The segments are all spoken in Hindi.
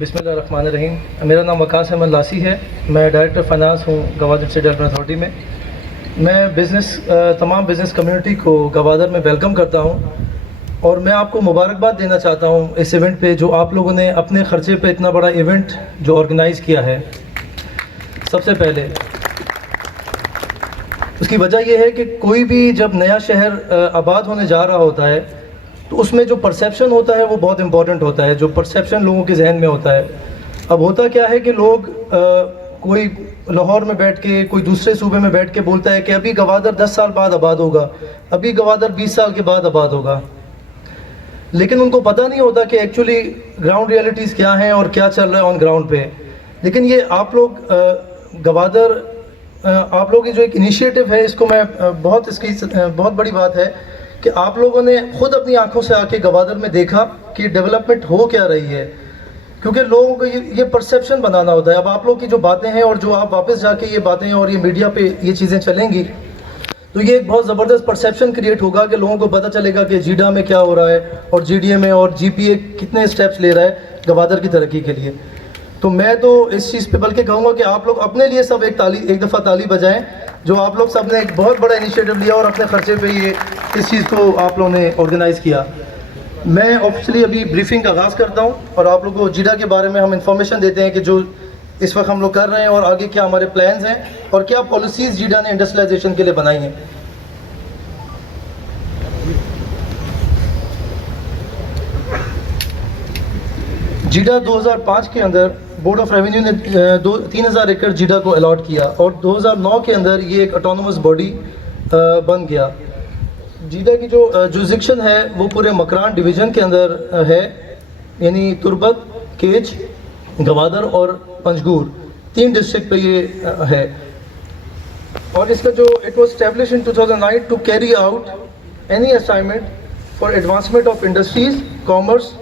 बिस्मिल्लाहिर्रहमानिर्रहीम। मेरा नाम वकास अहमद लासी है। मैं डायरेक्टर फाइनेंस हूँ गवादर स्टेट डेवलपमेंट अथॉरिटी में। मैं तमाम बिज़नेस कम्युनिटी को गवादर में वेलकम करता हूँ और मैं आपको मुबारकबाद देना चाहता हूँ इस इवेंट पे जो आप लोगों ने अपने ख़र्चे पे इतना बड़ा इवेंट जो ऑर्गेनाइज़ किया है। सबसे पहले उसकी वजह यह है कि कोई भी जब नया शहर आबाद होने जा रहा होता है तो उसमें जो परसेप्शन होता है वो बहुत इंपॉर्टेंट होता है, जो परसेप्शन लोगों के जहन में होता है। अब होता क्या है कि लोग कोई लाहौर में बैठ के, कोई दूसरे सूबे में बैठ के बोलता है कि अभी गवादर 10 साल बाद आबाद होगा, अभी गवादर 20 साल के बाद आबाद होगा, लेकिन उनको पता नहीं होता कि एक्चुअली ग्राउंड रियलिटीज़ क्या हैं और क्या चल रहा है ऑन ग्राउंड पे। लेकिन ये आप लोग गवादर आप लोगों की जो एक इनिशिएटिव है, इसको मैं बहुत बड़ी बात है कि आप लोगों ने खुद अपनी आंखों से आके गवादर में देखा कि डेवलपमेंट हो क्या रही है, क्योंकि लोगों को ये परसेप्शन बनाना होता है। अब आप लोग की जो बातें हैं और जो आप वापस जाके ये बातें और ये मीडिया पे ये चीज़ें चलेंगी तो ये एक बहुत ज़बरदस्त परसेप्शन क्रिएट होगा कि लोगों को पता चलेगा कि जीडा में क्या हो रहा है और जीडीए में और जीपीए कितने स्टेप्स ले रहा है गवादर की तरक्की के लिए। तो मैं तो इस चीज़ पे बल्कि कहूँगा कि आप लोग अपने लिए सब एक दफ़ा ताली बजाएं, जो आप लोग सब ने एक बहुत बड़ा इनिशिएटिव लिया और अपने खर्चे पे ये इस चीज़ को आप लोगों ने ऑर्गेनाइज़ किया। मैं ऑफिशियली अभी ब्रीफिंग का आगाज़ करता हूँ और आप लोगों को जीडा के बारे में हम इंफॉर्मेशन देते हैं कि जो इस वक्त हम लोग कर रहे हैं और आगे क्या हमारे प्लान्स हैं और क्या पॉलिसीज़ जीडा ने इंडस्ट्रियलाइजेशन के लिए बनाई हैं। जीडा 2005 के अंदर बोर्ड ऑफ रेवेन्यू ने 3000 एकड़ जीडा को अलॉट किया और 2009 के अंदर ये एक ऑटोनोमस बॉडी बन गया। जीडा की जो जुरिसडिक्शन है वो पूरे मकरान डिवीज़न के अंदर है, यानी तुर्बत, केज, गवादर और पंजगूर 3 डिस्ट्रिक्ट पे ये है। और इसका जो it was established in 2009 to carry out any assignment for advancement of industries, commerce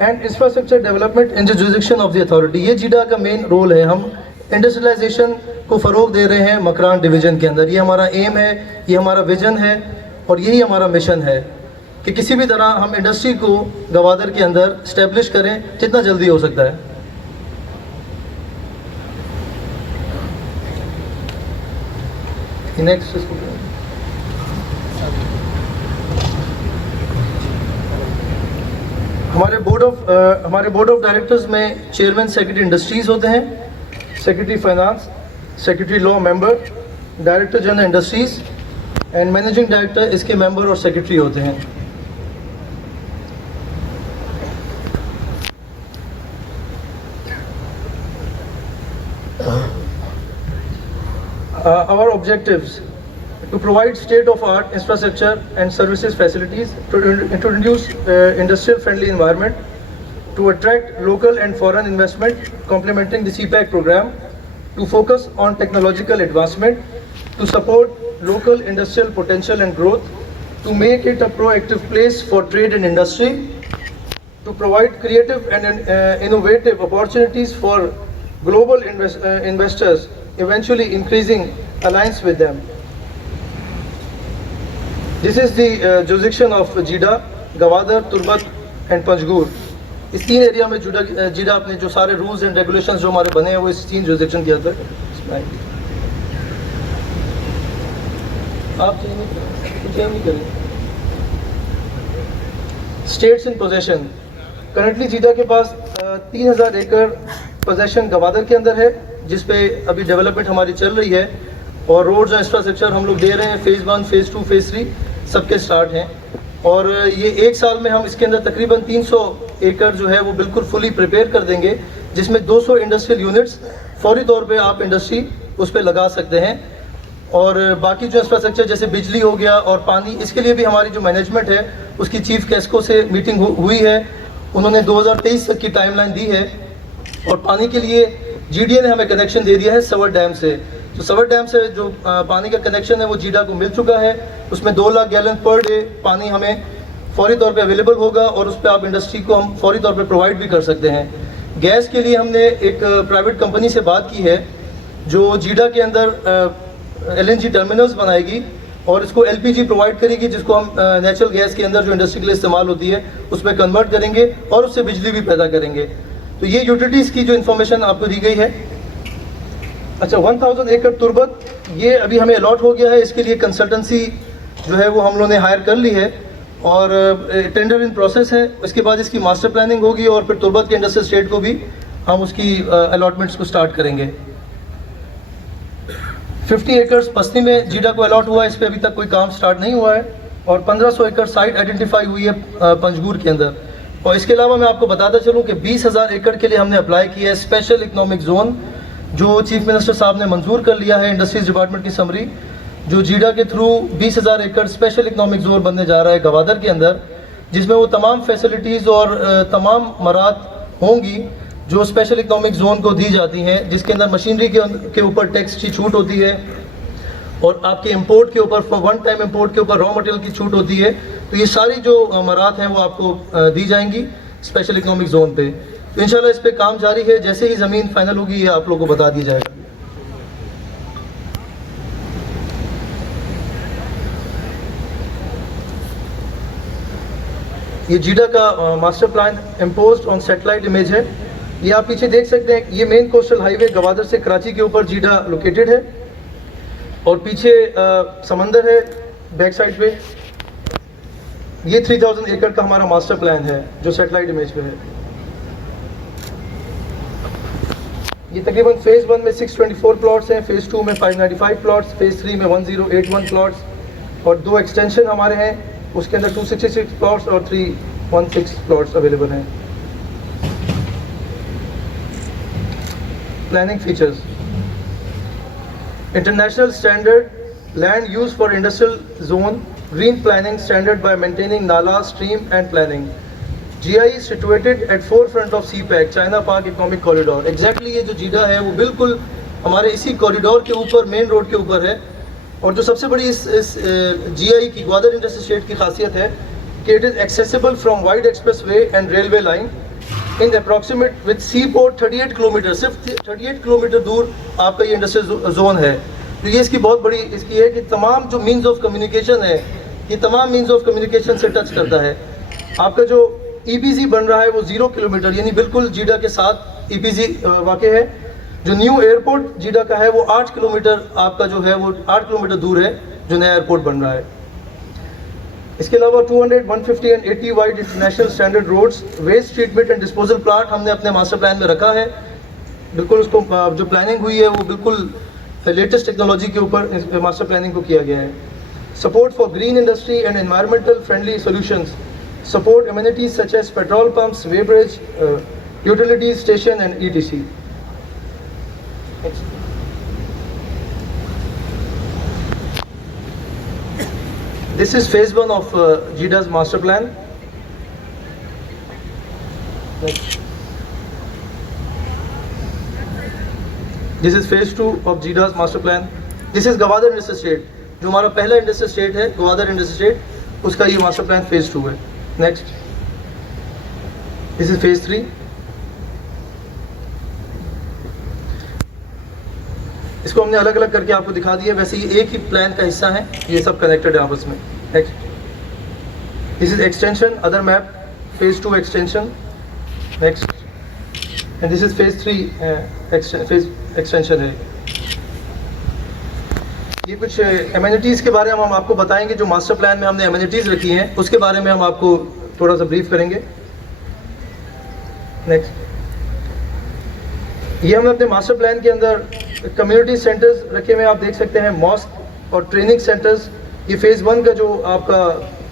and infrastructure development in the jurisdiction of the authority. ये जीडा का मेन रोल है। हम इंडस्ट्रियलाइजेशन को फ़रोग दे रहे हैं मकरान डिवीज़न के अंदर। ये हमारा एम है, ये हमारा विजन है और यही हमारा मिशन है कि किसी भी तरह हम इंडस्ट्री को गवादर के अंदर इस्टेब्लिश करें जितना जल्दी हो सकता है। नेक्स्ट हमारे बोर्ड ऑफ डायरेक्टर्स में चेयरमैन सेक्रेटरी इंडस्ट्रीज़ होते हैं, secretary finance, secretary law member, director general industries and managing director इसके मेंबर और सेक्रेटरी होते हैं। Our objectives: to provide state-of-art infrastructure and services facilities, to introduce industrial friendly environment, to attract local and foreign investment complementing the CPEC program, to focus on technological advancement, to support local industrial potential and growth, to make it a proactive place for trade and industry, to provide creative and innovative opportunities for global investors, eventually increasing alliance with them. This is the jurisdiction of Jida, Gwadar, Turbat and Panjgur. इस 3 एरिया में जीडा अपने जो सारे रूल्स एंड रेगुलेशंस जो हमारे बने हैं वो इस 3 जुरिसडिक्शन के अंदर आप नहीं करें। स्टेट्स इन पोजेशन, करंटली जीडा के पास 3000 एकड़ पोजेशन गवादर के अंदर है, जिस पे अभी डेवलपमेंट हमारी चल रही है और रोड्स और इंफ्रास्ट्रक्चर हम लोग दे रहे हैं। फेज़ 1, फेज़ 2, फेज़ 3 सबके स्टार्ट हैं और ये 1 साल में हम इसके अंदर तकरीबन 300 एकड़ जो है वो बिल्कुल फुली प्रिपेयर कर देंगे, जिसमें 200 इंडस्ट्रियल यूनिट्स फौरी तौर पे आप इंडस्ट्री उस पर लगा सकते हैं। और बाकी जो इंफ्रास्ट्रक्चर जैसे बिजली हो गया और पानी, इसके लिए भी हमारी जो मैनेजमेंट है उसकी चीफ कैस्को से मीटिंग हुई है। उन्होंने 2023 तक की टाइमलाइन दी है और पानी के लिए जीडीए ने हमें कनेक्शन दे दिया है सवर डैम से। तो सवर डैम से जो पानी का कनेक्शन है वो जीडा को मिल चुका है। उसमें 2 लाख गैलन पर डे पानी हमें फौरी तौर पे अवेलेबल होगा और उस पर आप इंडस्ट्री को हम फौरी तौर पे प्रोवाइड भी कर सकते हैं। गैस के लिए हमने एक प्राइवेट कंपनी से बात की है जो जीडा के अंदर एलएनजी टर्मिनल्स बनाएगी और इसको एलपीजी प्रोवाइड करेगी, जिसको हम नेचुरल गैस के अंदर जो इंडस्ट्री के लिए इस्तेमाल होती है उसमें कन्वर्ट करेंगे और उससे बिजली भी पैदा करेंगे। तो ये यूटिलिटीज़ की जो इन्फॉर्मेशन आपको दी गई है। अच्छा, 1000 एकड़ तुर्बत ये अभी हमें अलॉट हो गया है। इसके लिए कंसल्टेंसी जो है वो हम लोगों ने हायर कर ली है और टेंडर इन प्रोसेस है। इसके बाद इसकी मास्टर प्लानिंग होगी और फिर तुर्बत के इंडस्ट्रियल स्टेट को भी हम उसकी अलॉटमेंट्स को स्टार्ट करेंगे। 50 एकड़ पसनी में जीडा को अलॉट हुआ है, इस पर अभी तक कोई काम स्टार्ट नहीं हुआ है। और 1500 एकड़ साइट आइडेंटिफाई हुई है पंजगूर के अंदर। और इसके अलावा मैं आपको बताता चलूँ कि 20,000 एकड़ के लिए हमने अप्लाई किया है स्पेशल इकनॉमिक जोन, जो चीफ मिनिस्टर साहब ने मंजूर कर लिया है इंडस्ट्रीज डिपार्टमेंट की समरी, जो जीडा के थ्रू 20,000 एकड़ स्पेशल इकनॉमिक जोन बनने जा रहा है गवादर के अंदर, जिसमें वो तमाम फैसिलिटीज़ और तमाम मरात होंगी जो स्पेशल इकनॉमिक जोन को दी जाती हैं, जिसके अंदर मशीनरी के ऊपर टैक्स की छूट होती है और आपके इंपोर्ट के ऊपर वन टाइम इंपोर्ट के ऊपर रॉ मटेरियल की छूट होती है। तो ये सारी जो मरात हैं वो आपको दी जाएंगी स्पेशल इकनॉमिक जोन पे। तो इंशाल्लाह इस पे काम जारी है, जैसे ही ज़मीन फाइनल होगी ये आप लोगों को बता दिया जाएगा। ये जीडा का master plan imposed on satellite image है। ये आप पीछे देख सकते हैं, ये मेन कोस्टल हाईवे गवादर से कराची के ऊपर जीडा लोकेटेड है और पीछे समंदर है बैक साइड पे। ये 3000 एकड़ का हमारा मास्टर प्लान है जो सैटेलाइट इमेज पे है। ये तकरीबन फेज़ 1 में 624 प्लॉट्स हैं, फेज़ 2 में 595 प्लॉट्स, फेज़ 3 में 1081 प्लॉट्स और 2 एक्सटेंशन हमारे हैं, उसके अंदर 266 प्लॉट्स और 316 प्लॉट्स अवेलेबल हैं। Planning features: international standard land use for industrial zone, green planning standard by maintaining nala stream and planning, GI situated at forefront of CPEC China Pak economic corridor. Exactly ये जो जीडा है वो बिल्कुल हमारे इसी कॉरिडोर के ऊपर, मेन रोड के ऊपर है। और जो सबसे बड़ी इस GI की ग्वादर इंडस्ट्रियल स्टेट की खासियत है कि it is accessible from wide expressway and railway line in approximate with sea port 38 kilometre, सिर्फ 38 किलोमीटर दूर आपका ये इंडस्ट्रियल जोन है। तो ये इसकी बहुत बड़ी इसकी है कि तमाम जो मीन्स ऑफ कम्युनिकेशन है, ये तमाम मीन्स ऑफ कम्युनिकेशन से टच करता है। आपका जो EPZ बन रहा है वो 0 किलोमीटर यानी बिल्कुल जीडा के साथ EPZ वाक़ है। जो न्यू एयरपोर्ट जीडा का है वो 8 किलोमीटर आपका जो है वो 8 किलोमीटर दूर है जो नया एयरपोर्ट बन रहा है। इसके अलावा 200, 150 and 80 wide international standard roads, waste treatment and disposal plant हमने अपने मास्टर प्लान में रखा है। बिल्कुल उसको जो प्लानिंग हुई है वो बिल्कुल लेटेस्ट टेक्नोलॉजी के ऊपर मास्टर प्लानिंग को किया गया है। Support for green industry and environmental friendly solutions, support amenities such as petrol pumps, weighbridge, utilities station and etc. This is phase 1 of GIDA's master plan. This is phase 2 of GIDA's master plan. This is Gwadar industrial state, जो हमारा पहला इंडस्ट्रियल स्टेट है गवादर इंडस्ट्रियल स्टेट, उसका ये मास्टर प्लान फेज 2 है। Next, this is phase 3। इसको हमने अलग अलग करके आपको दिखा दिया, वैसे ये एक ही प्लान का हिस्सा है, ये सब कनेक्टेड है आपस में। Next, this is extension, other map phase 2 extension. Next, and this is phase 3 phase extension है। ये कुछ एमिनिटीज़ के बारे में हम आपको बताएंगे, जो मास्टर प्लान में हमने एमिनिटीज़ रखी हैं उसके बारे में हम आपको थोड़ा सा ब्रीफ करेंगे। नेक्स्ट, ये हमने अपने मास्टर प्लान के अंदर कम्युनिटी सेंटर्स रखे हुए, आप देख सकते हैं, मॉस्क और ट्रेनिंग सेंटर्स। ये फेज़ 1 का जो आपका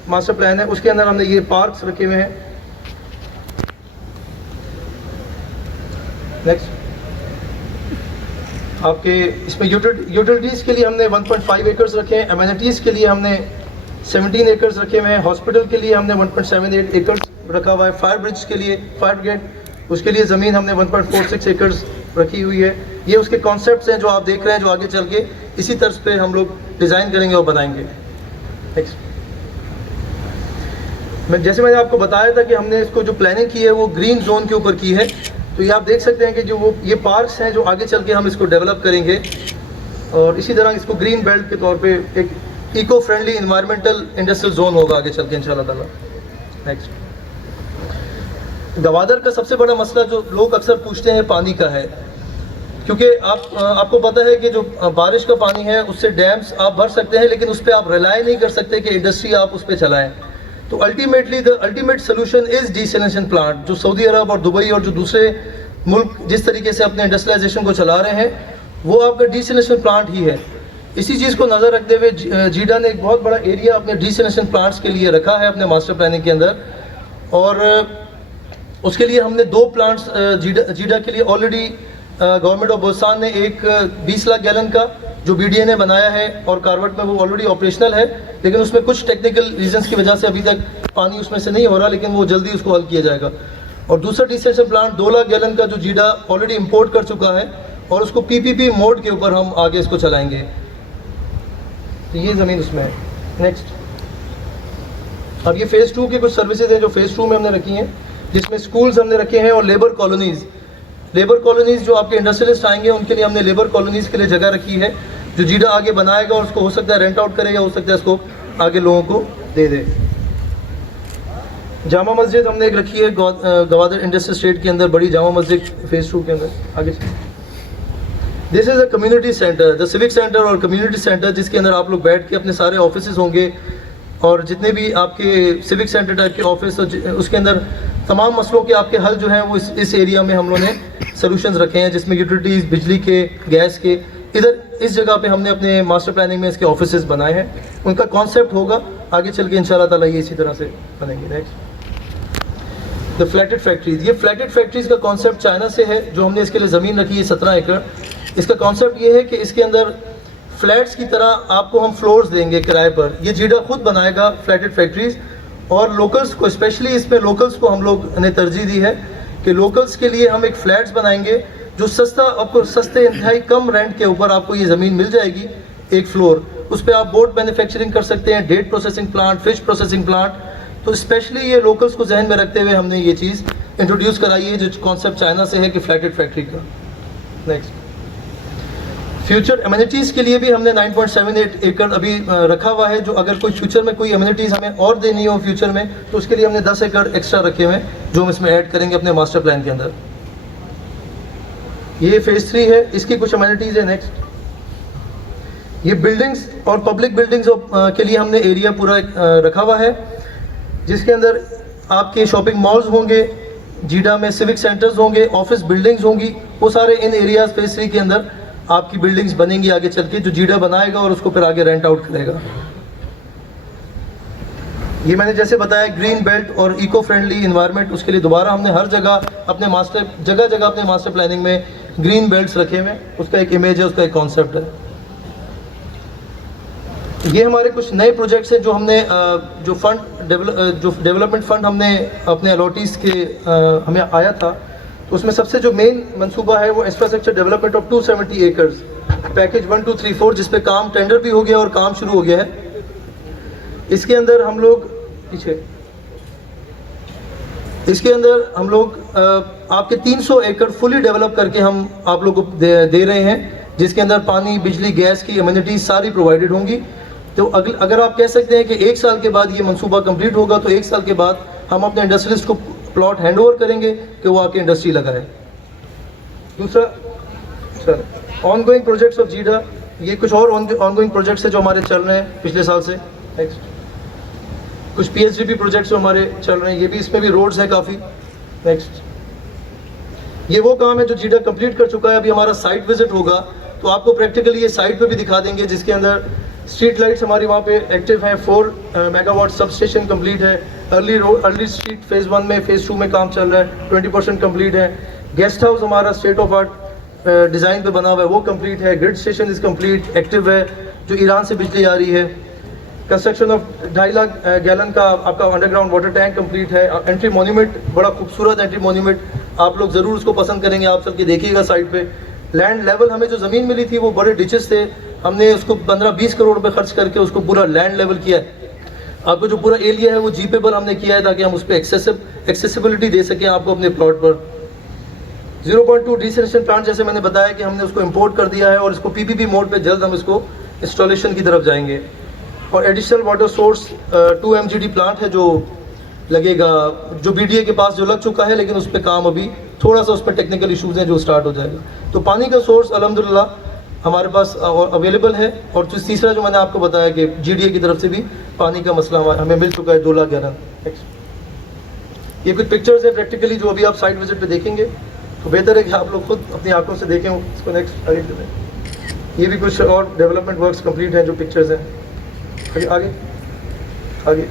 मास्टर प्लान है उसके अंदर हमने ये पार्क्स रखे हुए हैं। नेक्स्ट, आपके इसमें यूटिलिटीज़ के लिए हमने 1.5 एकर्स रखे हैं, एमिनिटीज़ के लिए हमने 17 एकर्स रखे हुए हैं, हॉस्पिटल के लिए हमने 1.78 एकर्स रखा हुआ है, फायर ब्रिज के लिए, फायर ब्रिगेड, उसके लिए ज़मीन हमने 1.46 एकर्स रखी हुई है। ये उसके कॉन्सेप्ट्स हैं जो आप देख रहे हैं, जो आगे चल के इसी तर्ज पे हम लोग डिज़ाइन करेंगे और बनाएंगे। नेक्स्ट, जैसे मैंने आपको बताया था कि हमने इसको जो प्लानिंग की है वो ग्रीन जोन के ऊपर की है। तो ये आप देख सकते हैं कि जो वो ये पार्क्स हैं जो आगे चल के हम इसको डेवलप करेंगे और इसी तरह इसको ग्रीन बेल्ट के तौर पे एक eco friendly environmental industrial zone होगा आगे चल के इंशाल्लाह ताला। नेक्स्ट, गवादर का सबसे बड़ा मसला जो लोग अक्सर पूछते हैं पानी का है, क्योंकि आपको पता है कि जो बारिश का पानी है उससे डैम्स आप भर सकते हैं, लेकिन उस पर आप रिलाई नहीं कर सकते कि इंडस्ट्री आप उस पर चलाएं। तो ultimately the ultimate solution is desalination plant. जो सऊदी अरब और दुबई और जो दूसरे मुल्क जिस तरीके से अपने इंडस्ट्रियलाइजेशन को चला रहे हैं, वो आपका डिसैलिनेशन प्लांट ही है। इसी चीज़ को नज़र रखते हुए जीडा ने एक बहुत बड़ा एरिया अपने डिसैलिनेशन प्लांट्स के लिए रखा है अपने मास्टर प्लानिंग के अंदर, और उसके लिए हमने 2 प्लांट्स जीडा के लिए ऑलरेडी गवर्नमेंट ऑफ बलूचिस्तान ने एक 20 लाख गैलन का जो BDA ने बनाया है और कारवट में वो ऑलरेडी ऑपरेशनल है, लेकिन उसमें कुछ टेक्निकल रीजंस की वजह से अभी तक पानी उसमें से नहीं हो रहा, लेकिन वो जल्दी उसको हल किया जाएगा। और दूसरा डिसैलिनेशन प्लांट 2 लाख गैलन का जो जीडा ऑलरेडी इंपोर्ट कर चुका है, और उसको PPP मोड के ऊपर हम आगे इसको चलाएंगे। तो ये ज़मीन उसमें है। नेक्स्ट, अब ये फ़ेज़ 2 की कुछ सर्विसेज हैं जो फ़ेज़ 2 में हमने रखी हैं, जिसमें स्कूल्स हमने रखे हैं और लेबर कॉलोनीज़ जो आपके इंडस्ट्रियलिस्ट आएंगे उनके लिए हमने लेबर कॉलोनीज़ के लिए जगह रखी है, जो जीडा आगे बनाएगा और उसको हो सकता है रेंट आउट करेगा, हो सकता है इसको आगे लोगों को दे दे। जामा मस्जिद हमने एक रखी है गवादर इंडस्ट्रियल स्टेट के अंदर, बड़ी जामा मस्जिद फ़ेज़ 2 के अंदर। आगे this is a community centre, the civic centre और कम्युनिटी सेंटर, जिसके अंदर आप लोग बैठ के अपने सारे ऑफिस होंगे और जितने भी आपके सिविक सेंटर टाइप के ऑफिस, उसके अंदर तमाम मसलों के आपके हल जो हैं वो इस एरिया में हम लोगों ने सॉल्यूशंस रखे हैं, जिसमें यूटिलिटीज़, बिजली के, गैस के, इधर इस जगह पे हमने अपने मास्टर प्लानिंग में इसके ऑफिसेज बनाए हैं। उनका कॉन्सेप्ट होगा आगे चल के इंशाल्लाह ताला ये इसी तरह से बनेंगे। Next, the flatted factories. ये फ्लैटेड फैक्ट्रीज का कॉन्सेप्ट चाइना से है, जो हमने इसके लिए ज़मीन रखी है 17 एकड़। इसका कॉन्सेप्ट ये है कि इसके अंदर फ्लैट्स की तरह आपको हम फ्लोर्स देंगे किराए पर। ये जीडा खुद बनाएगा फ्लैटेड फैक्ट्रीज, और लोकल्स को, स्पेशली इसमें लोकल्स को हम लोग ने तरजीह दी है कि लोकल्स के लिए हम एक फ्लैट्स बनाएंगे जो सस्ता, आपको सस्ते इंतहाई कम रेंट के ऊपर आपको ये ज़मीन मिल जाएगी, एक फ्लोर। उस पर आप बोट मैन्युफैक्चरिंग कर सकते हैं, date processing plant, fish processing plant. तो स्पेशली ये लोकल्स को जहन में रखते हुए हमने ये चीज़ इंट्रोड्यूस कराई है, जो कॉन्सेप्ट चाइना से है कि फ्लैटेड फैक्ट्री का। नेक्स्ट, फ्यूचर एमिनिटीज़ के लिए भी हमने 9.78 एकड़ अभी रखा हुआ है, जो अगर कोई फ्यूचर में कोई एमिनिटीज़ हमें और देनी हो फ्यूचर में, तो उसके लिए हमने 10 एकड़ एक्स्ट्रा रखे हुए हैं, जो हम इसमें ऐड करेंगे अपने मास्टर प्लान के अंदर। ये फ़ेज़ 3 है, इसकी कुछ एमिनिटीज़ है। नेक्स्ट, ये बिल्डिंग्स और पब्लिक बिल्डिंग्स के लिए हमने एरिया पूरा रखा हुआ है, जिसके अंदर आपके शॉपिंग मॉल्स होंगे, जीडा में सिविक सेंटर्स होंगे, ऑफिस बिल्डिंग्स होंगी, वो सारे इन एरियाज़ फ़ेज़ 3 के अंदर आपकी बिल्डिंग्स बनेंगी आगे चल के, जो जीडा बनाएगा और उसको फिर आगे रेंट आउट करेगा। ये मैंने जैसे बताया ग्रीन बेल्ट और इको फ्रेंडली इन्वायरमेंट, उसके लिए दोबारा हमने हर जगह अपने जगह अपने मास्टर प्लानिंग में ग्रीन बेल्ट्स रखे हुए, उसका एक इमेज है, उसका एक कॉन्सेप्ट है। ये हमारे कुछ नए प्रोजेक्ट्स हैं जो हमने जो डेवलपमेंट फंड हमने अपने अलॉटीज़ के हमें आया था, तो उसमें सबसे जो मेन मंसूबा है वो infrastructure development of 270 acres, package 1, 2, 3, 4, जिस पे काम टेंडर भी हो गया और काम शुरू हो गया है। इसके अंदर हम लोग आपके 300 एकड़ फुली डेवलप करके हम आप लोग को दे रहे हैं, जिसके अंदर पानी, बिजली, गैस की एमिनिटीज सारी प्रोवाइडेड होंगी। तो अगर आप कह सकते हैं कि 1 साल के बाद ये मंसूबा कंप्लीट होगा, तो 1 साल के बाद हम अपने इंडस्ट्रियलिस्ट को प्लॉट हैंड ओवर करेंगे कि वो आके इंडस्ट्री लगाए। दूसरा, सर, ऑनगोइंग प्रोजेक्ट्स ऑफ जीडा, ये कुछ और ऑनगोइंग प्रोजेक्ट्स हैं जो हमारे चल रहे हैं पिछले साल से। नेक्स्ट, कुछ PHDP प्रोजेक्ट्स जो हमारे चल रहे हैं, ये भी, इसमें भी रोड्स हैं काफ़ी। नेक्स्ट, ये वो काम है जो जीडा कंप्लीट कर चुका है। अभी हमारा साइट विजिट होगा तो आपको प्रैक्टिकली ये साइट पे भी दिखा देंगे, जिसके अंदर स्ट्रीट लाइट्स हमारी वहाँ पे एक्टिव हैं, 4 मेगावाट सब स्टेशन कम्प्लीट है, अर्ली स्ट्रीट फ़ेज़ 1 में, फ़ेज़ 2 में काम चल रहा है, 20% कम्प्लीट है। गेस्ट हाउस हमारा स्टेट ऑफ आर्ट डिज़ाइन पे बना हुआ है, वो कम्प्लीट है। Grid station is complete, active है, जो ईरान से बिजली आ रही है। कंस्ट्रक्शन ऑफ 2.5 लाख गैलन का आपका अंडरग्राउंड वाटर टैंक कम्प्लीट है। एंट्री मोन्यूमेंट, बड़ा खूबसूरत एंट्री मोन्यूमेंट, आप लोग ज़रूर उसको पसंद करेंगे, आप सबके देखिएगा साइड पे। लैंड लेवल, हमें जो ज़मीन मिली थी वो बड़े डिचेस थे, हमने उसको 15-20 करोड़ रुपए खर्च करके उसको पूरा लैंड लेवल किया है। आपको जो पूरा एरिया है वो जीपेबल हमने किया है, ताकि हम उस पर एक्सेसिबिलिटी दे सकें आपको अपने प्लॉट पर। 0.2 डिसैलिनेशन प्लांट, जैसे मैंने बताया कि हमने उसको इंपोर्ट कर दिया है और इसको PPP मोड पे जल्द हम इसको इंस्टॉलेशन की तरफ जाएंगे। और additional water source 2 MGD plant है जो लगेगा, जो BDA के पास जो लग चुका है, लेकिन उस पर काम अभी थोड़ा सा उस पर टेक्निकल इशूज़ हैं जो स्टार्ट हो जाएगा। तो पानी का सोर्स अल्हम्दुलिल्लाह हमारे पास अवेलेबल है। और जो तीसरा जो मैंने आपको बताया कि GDA की तरफ से भी पानी का मसला हमें मिल चुका है 2 लाख गैलन। ये कुछ पिक्चर्स है प्रैक्टिकली जो अभी आप साइट विजिट पे देखेंगे, तो बेहतर है कि आप लोग खुद अपनी आंखों से देखें इसको। नेक्स्ट आगे चलें। ये भी कुछ और डेवलपमेंट वर्क्स कंप्लीट हैं जो पिक्चर्स हैं। आगे आगे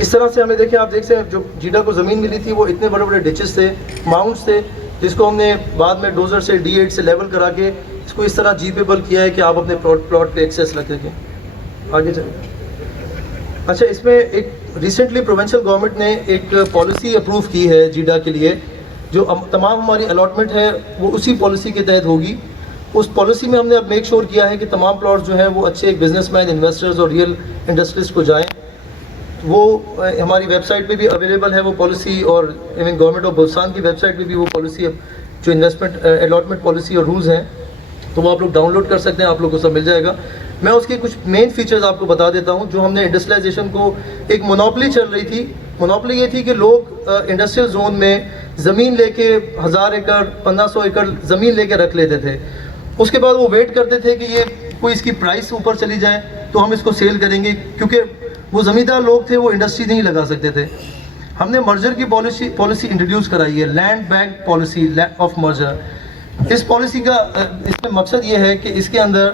इस तरह से हमें देखें, आप देख सकते हैं जो जीडा को ज़मीन मिली थी वो इतने बड़े बड़े डिचेस थे, माउंट्स थे, जिसको हमने बाद में डोजर से D8 से लेवल करा के इसको इस तरह जीपेबल किया है कि आप अपने प्लॉट पे एक्सेस रख सकें। आगे चलें। अच्छा, इसमें एक रिसेंटली प्रोविंशियल गवर्नमेंट ने एक पॉलिसी अप्रूव की है जीडा के लिए, जो तमाम हमारी अलॉटमेंट है वो उसी पॉलिसी के तहत होगी। उस पॉलिसी में हमने अब मेक श्योर किया है कि तमाम प्लॉट जो हैं वो अच्छे बिजनेसमैन, इन्वेस्टर्स और रियल इंडस्ट्रीज को जाएँ। वो हमारी वेबसाइट पे भी अवेलेबल है वो पॉलिसी, और इवन गवर्नमेंट ऑफ बलूचिस्तान की वेबसाइट पे भी वो पॉलिसी, जो इन्वेस्टमेंट अलॉटमेंट पॉलिसी और रूल्स हैं, तो वो आप लोग डाउनलोड कर सकते हैं, आप लोगों को सब मिल जाएगा। मैं उसके कुछ मेन फीचर्स आपको बता देता हूँ। जो हमने इंडस्ट्रियलाइजेशन को, एक मोनोपोली चल रही थी, मोनोपोली ये थी कि लोग इंडस्ट्रियल जोन में ज़मीन लेके 1000 एकड़ 1500 एकड़ ज़मीन लेके रख लेते थे। उसके बाद वो वेट करते थे कि ये कोई इसकी प्राइस ऊपर चली जाए तो हम इसको सेल करेंगे, क्योंकि वो ज़मींदार लोग थे, वो इंडस्ट्री नहीं लगा सकते थे। हमने मर्जर की पॉलिसी इंट्रोड्यूस कराई है, land bank policy of merger. इस पॉलिसी का इसमें मकसद ये है कि इसके अंदर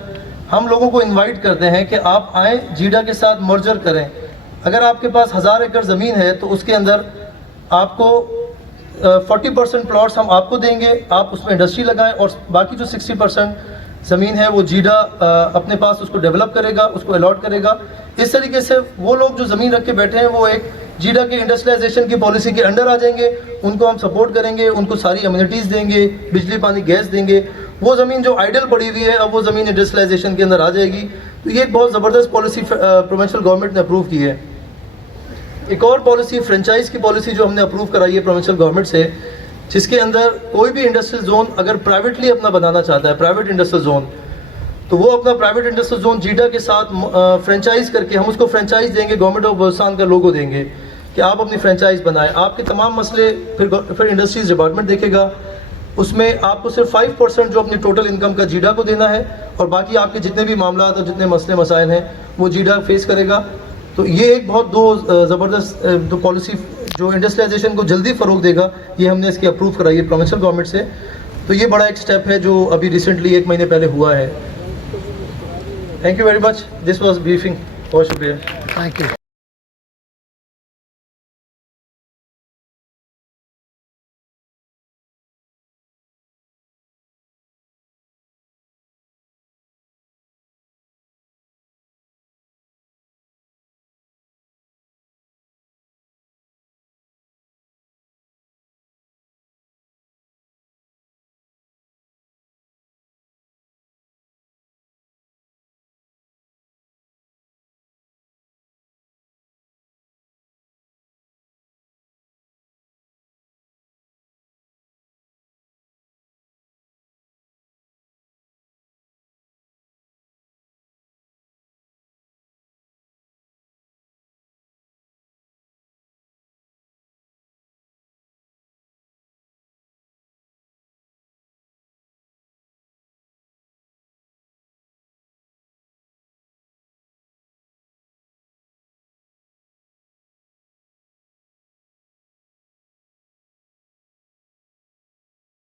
हम लोगों को इनवाइट करते हैं कि आप आएँ, जीडा के साथ मर्जर करें। अगर आपके पास 1000 एकड़ ज़मीन है तो उसके अंदर आपको 40% प्लॉट्स हम आपको देंगे, आप उसमें इंडस्ट्री लगाएं, और बाकी जो 60% ज़मीन है वो जीडा अपने पास उसको डेवलप करेगा, उसको अलॉट करेगा। इस तरीके से वो लोग जो ज़मीन रख के बैठे हैं वो एक जीडा के इंडस्ट्रियलाइजेशन की पॉलिसी के अंडर आ जाएंगे, उनको हम सपोर्ट करेंगे, उनको सारी अम्यूनिटीज़ देंगे, बिजली पानी गैस देंगे। वो ज़मीन जो आइडल पड़ी हुई है अब वो ज़मीन इंडस्ट्रियलाइजेशन के अंदर आ जाएगी। तो ये एक बहुत ज़बरदस्त पॉलिसी प्रोविंशियल गवर्नमेंट ने अप्रूव की है। एक और पॉलिसी फ्रेंचाइज़ की पॉलिसी जो हमने अप्रूव कराई है प्रोविंशियल गवर्नमेंट से, जिसके अंदर कोई भी इंडस्ट्रियल जोन अगर प्राइवेटली अपना बनाना चाहता है, प्राइवेट इंडस्ट्रियल जोन, तो वो अपना प्राइवेट इंडस्ट्रियल जोन जीडा के साथ फ्रेंचाइज़ करके, हम उसको फ्रेंचाइज़ देंगे, गवर्नमेंट ऑफ बलूचिस्तान का लोगो देंगे कि आप अपनी फ्रेंचाइज़ बनाएं। आपके तमाम मसले फिर इंडस्ट्रीज़ डिपार्टमेंट देखेगा। उसमें आपको सिर्फ 5% जो अपनी टोटल इनकम का जीडा को देना है, और बाकी आपके जितने भी मामला और जितने मसले मसाइल हैं वो जीडा फेस करेगा। तो ये एक बहुत ज़बरदस्त दो पॉलिसी जो इंडस्ट्रियलाइजेशन को जल्दी फ़रोग देगा, ये हमने इसकी अप्रूव कराई है प्रोविंशियल गवर्नमेंट से। तो ये बड़ा एक स्टेप है जो अभी रिसेंटली 1 महीने पहले हुआ है। Thank you very much, this was briefing. बहुत शुक्रिया, थैंक यू।